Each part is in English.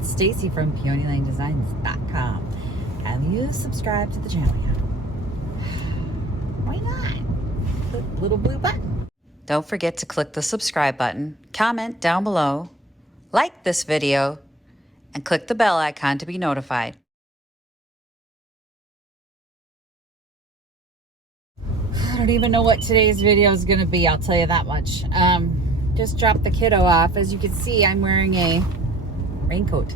it's Stacy from PeonyLaneDesigns.com. Have you subscribed to the channel yet? Why not? The little blue button. Don't forget to click the subscribe button, comment down below, like this video, and click the bell icon to be notified. I don't even know what today's video is going to be, I'll tell you that much. Just dropped the kiddo off. As you can see, I'm wearing a raincoat.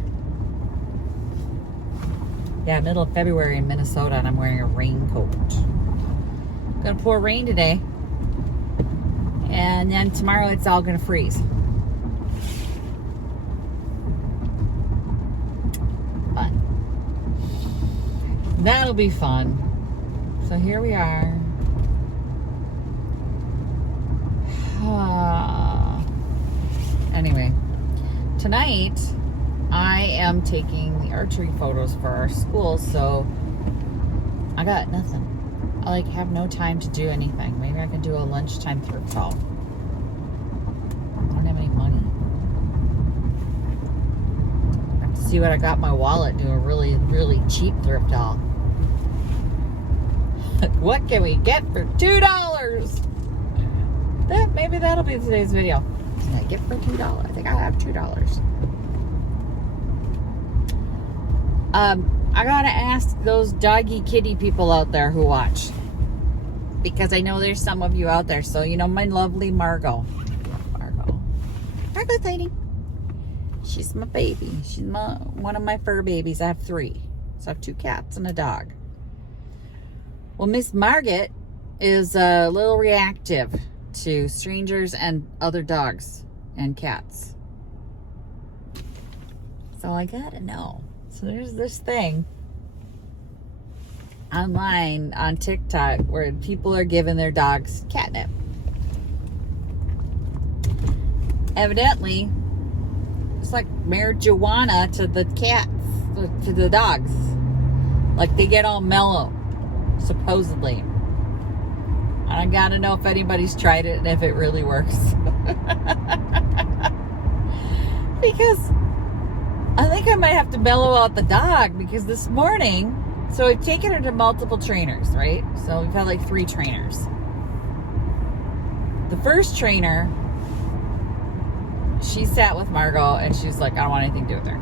Yeah, middle of February in Minnesota, and I'm wearing a raincoat. Gonna pour rain today, and then tomorrow it's all gonna freeze. Fun. That'll be fun. So here we are. Anyway, tonight I am taking the archery photos for our school, so I got nothing. I have no time to do anything. Maybe I can do a lunchtime thrift haul. I don't have any money. I have to see what I got in my wallet, do a really, really cheap thrift haul. What can we get for $2? Maybe that'll be today's video. What can I get for $2? I think I have $2. I gotta ask those doggy kitty people out there who watch, because I know there's some of you out there. So you know my lovely Margot, Margot Tiny. She's my baby. She's one of my fur babies. I have 3, so I have 2 cats and a dog. Well, Miss Margaret is a little reactive to strangers and other dogs and cats. So I gotta know. So there's this thing online on TikTok where people are giving their dogs catnip. Evidently, it's like marijuana to the cats, to the dogs. Like they get all mellow, supposedly. I gotta know if anybody's tried it and if it really works. Because I think I might have to mellow out the dog, because this morning, so I've taken her to multiple trainers, right? So we've had like 3 trainers. The first trainer, she sat with Margot and she's like, I don't want anything to do with her,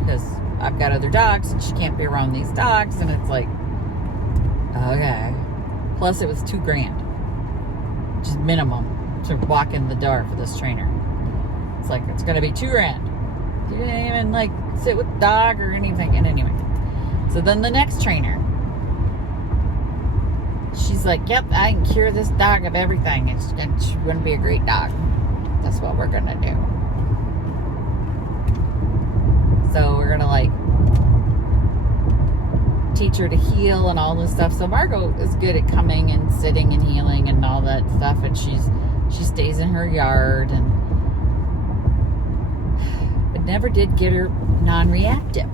because I've got other dogs and she can't be around these dogs. And it's like, okay. Plus it was $2,000, just minimum, to walk in the door for this trainer. It's like, it's gonna be $2,000. You didn't even like sit with the dog or anything. And anyway, so then the next trainer, she's like, yep, I can cure this dog of everything. And she wouldn't be a great dog. That's what we're gonna do. So we're gonna like teach her to heal and all this stuff. So Margot is good at coming and sitting and healing and all that stuff, and she stays in her yard, and but never did get her non-reactive.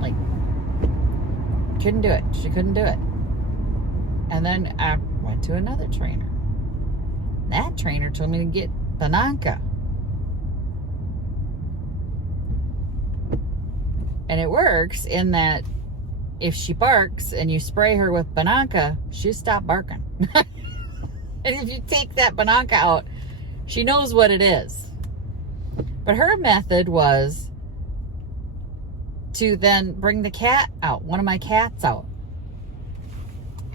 Like, couldn't do it. She couldn't do it. And then I went to another trainer. That trainer told me to get Bananka. And it works in that if she barks and you spray her with Bananka, she'll stop barking. And if you take that Bananka out, she knows what it is. But her method was to then bring the cat out, one of my cats out,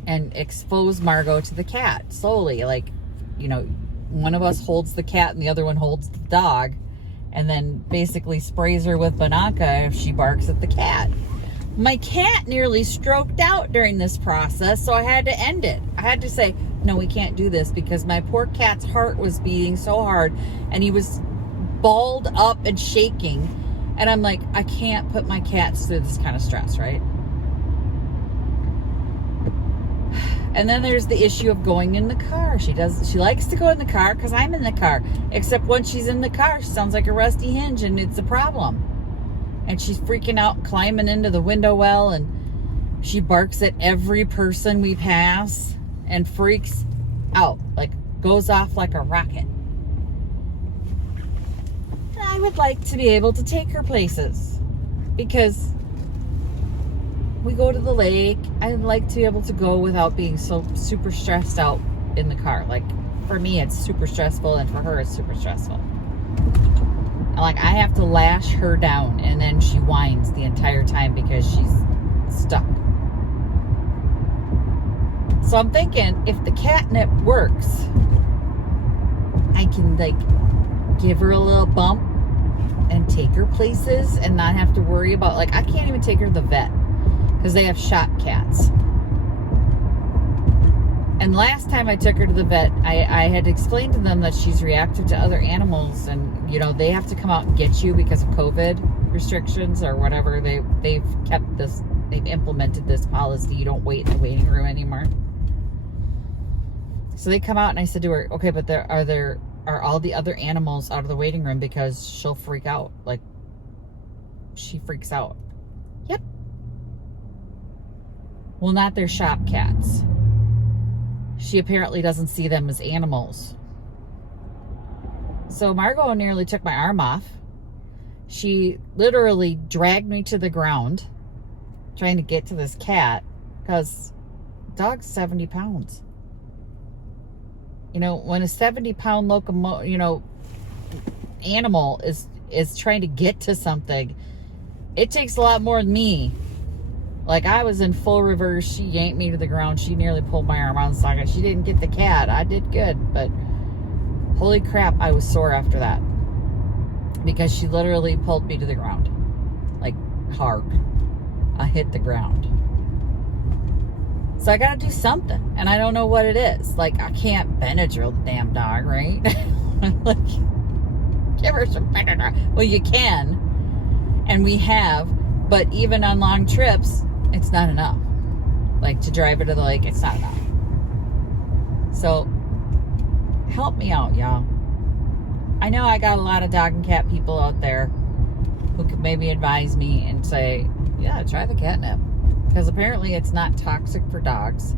and expose Margot to the cat slowly. Like, you know, one of us holds the cat and the other one holds the dog, and then basically sprays her with Bananka if she barks at the cat. My cat nearly stroked out during this process, so I had to end it. I had to say, no, we can't do this, because my poor cat's heart was beating so hard, and he was balled up and shaking. And I'm like, I can't put my cats through this kind of stress, right? And then there's the issue of going in the car. She likes to go in the car because I'm in the car. Except when she's in the car, she sounds like a rusty hinge, and it's a problem. And she's freaking out, climbing into the window well, and she barks at every person we pass and freaks out, like goes off like a rocket. I would like to be able to take her places because we go to the lake. I'd like to be able to go without being so super stressed out in the car. Like, for me, it's super stressful, and for her, it's super stressful. And like, I have to lash her down, and then she whines the entire time because she's stuck. So I'm thinking, if the catnip works, I can like give her a little bump and take her places and not have to worry about, like, I can't even take her to the vet because they have shop cats. And last time I took her to the vet, I had explained to them that she's reactive to other animals, and you know, they have to come out and get you because of COVID restrictions or whatever. They've implemented this policy. You don't wait in the waiting room anymore. So they come out, and I said to her, okay, but are all the other animals out of the waiting room because she'll freak out. Like, she freaks out. Yep. Well, not their shop cats. She apparently doesn't see them as animals. So Margot nearly took my arm off. She literally dragged me to the ground trying to get to this cat because dog's 70 pounds. You know, when a 70-pound animal is trying to get to something, it takes a lot more than me. Like, I was in full reverse. She yanked me to the ground. She nearly pulled my arm out of the socket. She didn't get the cat. I did good, but holy crap, I was sore after that because she literally pulled me to the ground, like, hard. I hit the ground. So I gotta do something, and I don't know what it is. Like, I can't Benadryl the damn dog, right? Like, give her some Benadryl. Well, you can, and we have, but even on long trips, it's not enough. Like, to drive her to the lake, it's not enough. So, help me out, y'all. I know I got a lot of dog and cat people out there who could maybe advise me and say, yeah, try the catnip. Because apparently it's not toxic for dogs.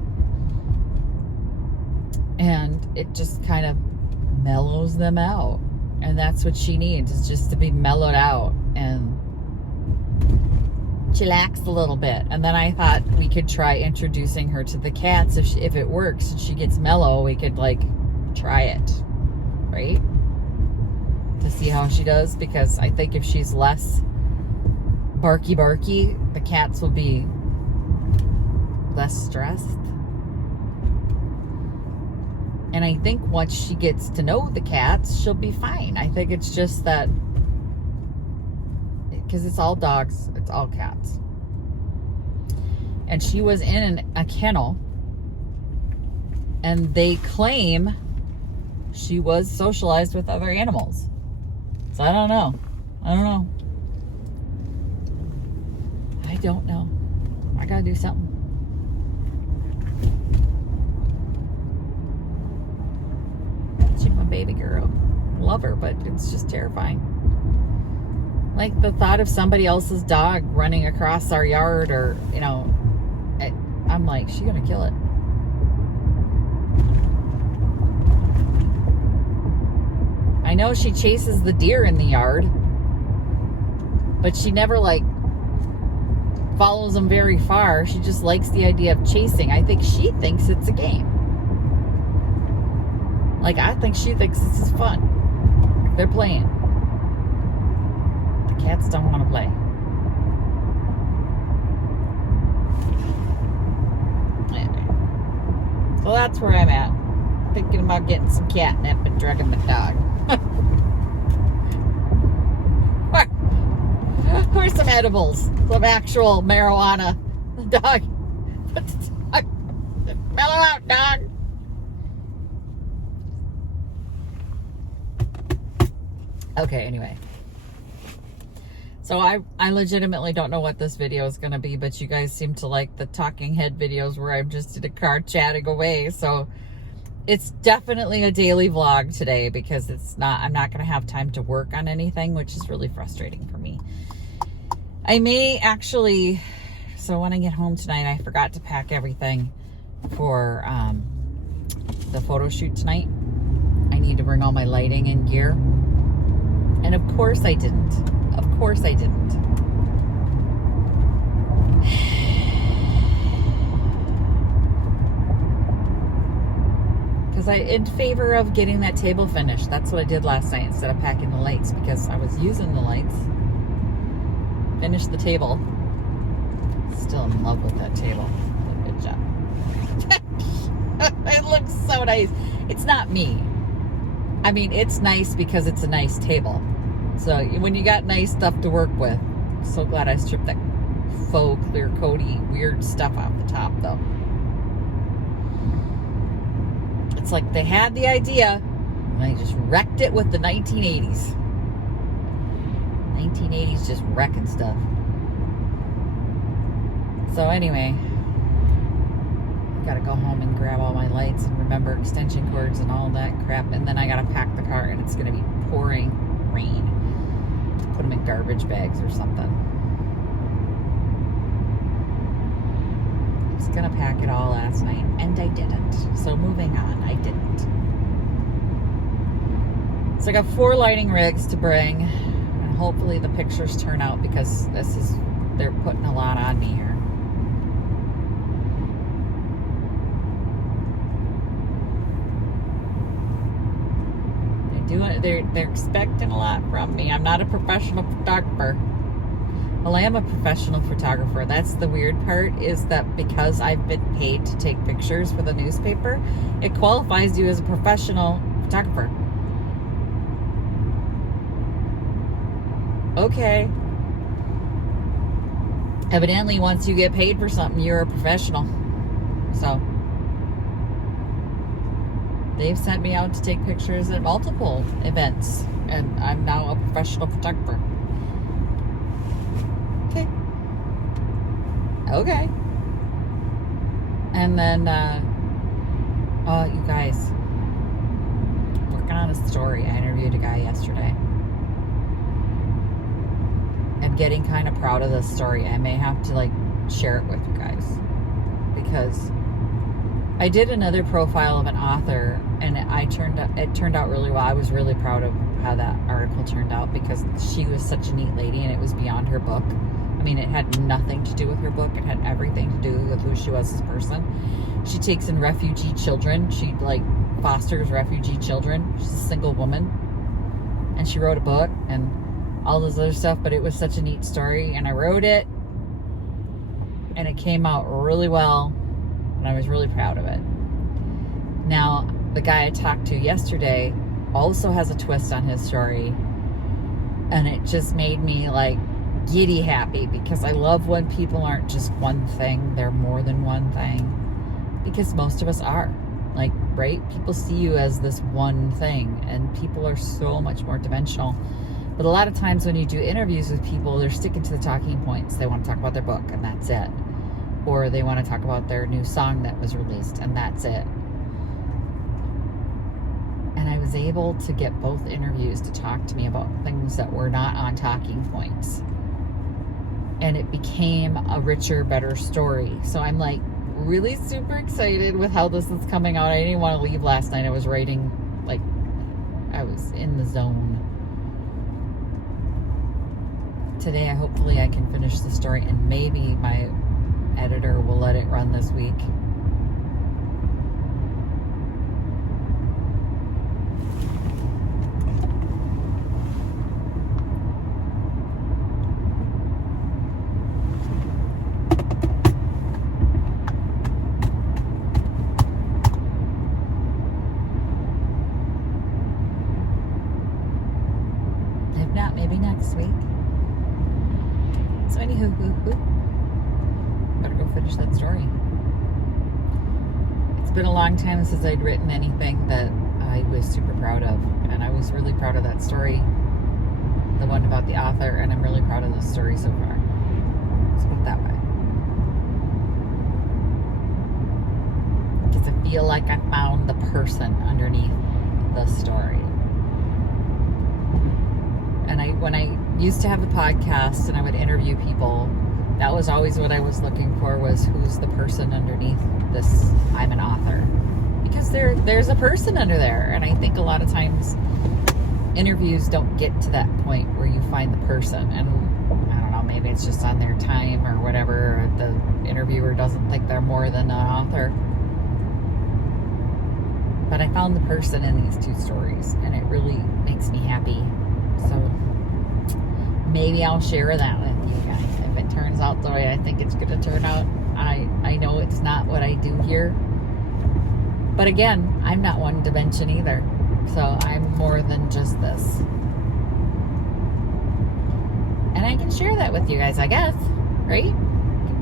And it just kind of mellows them out. And that's what she needs, is just to be mellowed out and chillax a little bit. And then I thought we could try introducing her to the cats. If it works and she gets mellow, we could, like, try it. Right? To see how she does. Because I think if she's less barky, the cats will be less stressed. And I think once she gets to know the cats, she'll be fine. I think it's just that, because it's all dogs, it's all cats. And she was in a kennel, and they claim she was socialized with other animals. So I don't know. I don't know. I gotta do something. She's my baby girl. Love her, but it's just terrifying. Like, the thought of somebody else's dog running across our yard, or, you know, I'm like, she's gonna kill it. I know she chases the deer in the yard, but she never, like, follows them very far. She just likes the idea of chasing. I think she thinks it's a game. Like, I think she thinks this is fun. They're playing. The cats don't want to play. So that's where I'm at. Thinking about getting some catnip and drugging the dog. Or some edibles. Some actual marijuana. The dog. Mellow out, dog. Okay, anyway. So I legitimately don't know what this video is going to be, but you guys seem to like the talking head videos where I'm just in a car chatting away. So it's definitely a daily vlog today, because I'm not going to have time to work on anything, which is really frustrating for me. I may actually, so when I get home tonight, I forgot to pack everything for the photo shoot tonight. I need to bring all my lighting and gear. And of course I didn't. Of course I didn't. Because in favor of getting that table finished. That's what I did last night instead of packing the lights, because I was using the lights. Finished the table. Still in love with that table. Good job. It looks so nice. It's not me. I mean, it's nice because it's a nice table. So when you got nice stuff to work with, I'm so glad I stripped that faux clear coaty weird stuff off the top, though. It's like they had the idea and they just wrecked it with the 1980s. 1980s just wrecking stuff. So anyway, I gotta go home and grab all my lights and remember extension cords and all that crap, and then I gotta pack the car, and it's gonna be pouring rain. Put them in garbage bags or something. I was gonna pack it all last night, and I didn't. So moving on, I didn't. So I got 4 lighting rigs to bring, and hopefully the pictures turn out, because they're putting a lot on me here. They're expecting a lot from me. I'm not a professional photographer. Well, I am a professional photographer. That's the weird part, is that because I've been paid to take pictures for the newspaper, it qualifies you as a professional photographer. Okay. Evidently, once you get paid for something, you're a professional. So they've sent me out to take pictures at multiple events, and I'm now a professional photographer. Okay. And then, you guys, working on a story. I interviewed a guy yesterday. I'm getting kind of proud of this story. I may have to share it with you guys, because I did another profile of an author, and it turned out really well. I was really proud of how that article turned out, because she was such a neat lady, and it was beyond her book. I mean, it had nothing to do with her book. It had everything to do with who she was as a person. She takes in refugee children. She fosters refugee children. She's a single woman, and she wrote a book and all this other stuff, but it was such a neat story, and I wrote it, and it came out really well, and I was really proud of it. Now, the guy I talked to yesterday also has a twist on his story, and it just made me giddy happy, because I love when people aren't just one thing, they're more than one thing, because most of us are. Right? People see you as this one thing, and people are so much more dimensional. But a lot of times when you do interviews with people, they're sticking to the talking points. They want to talk about their book, and that's it. Or they want to talk about their new song that was released, and that's it. And I was able to get both interviews to talk to me about things that were not on talking points. And it became a richer, better story. So I'm really super excited with how this is coming out. I didn't want to leave last night. I was writing, I was in the zone. Today, hopefully I can finish the story, and maybe my editor will let it run this week. If not, maybe next week. So anywho, better go finish that story. It's been a long time since I'd written anything that I was super proud of, and I was really proud of that story, the one about the author, and I'm really proud of this story so far. Let's put it that way. Because I feel like I found the person underneath the story. And when I used to have a podcast and I would interview people, that was always what I was looking for, was who's the person underneath this, I'm an author. Because there's a person under there. And I think a lot of times interviews don't get to that point where you find the person, and I don't know, maybe it's just on their time or whatever, or the interviewer doesn't think they're more than an author. But I found the person in these 2 stories, and it really makes me happy. So maybe I'll share that with you guys if it turns out the way I think it's going to turn out. I know it's not what I do here, but again, I'm not one dimension either, so I'm more than just this, and I can share that with you guys, I guess, right?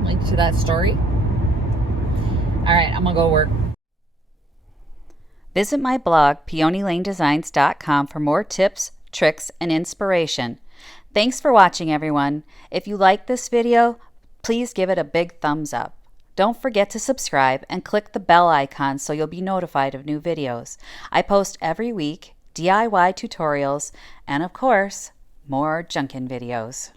Link to that story. All right, I'm gonna go work. Visit my blog, peonylanedesigns.com, for more tips, tricks, and inspiration. Thanks for watching, everyone. If you like this video, please give it a big thumbs up. Don't forget to subscribe and click the bell icon so you'll be notified of new videos. I post every week DIY tutorials and, of course, more Junkin videos.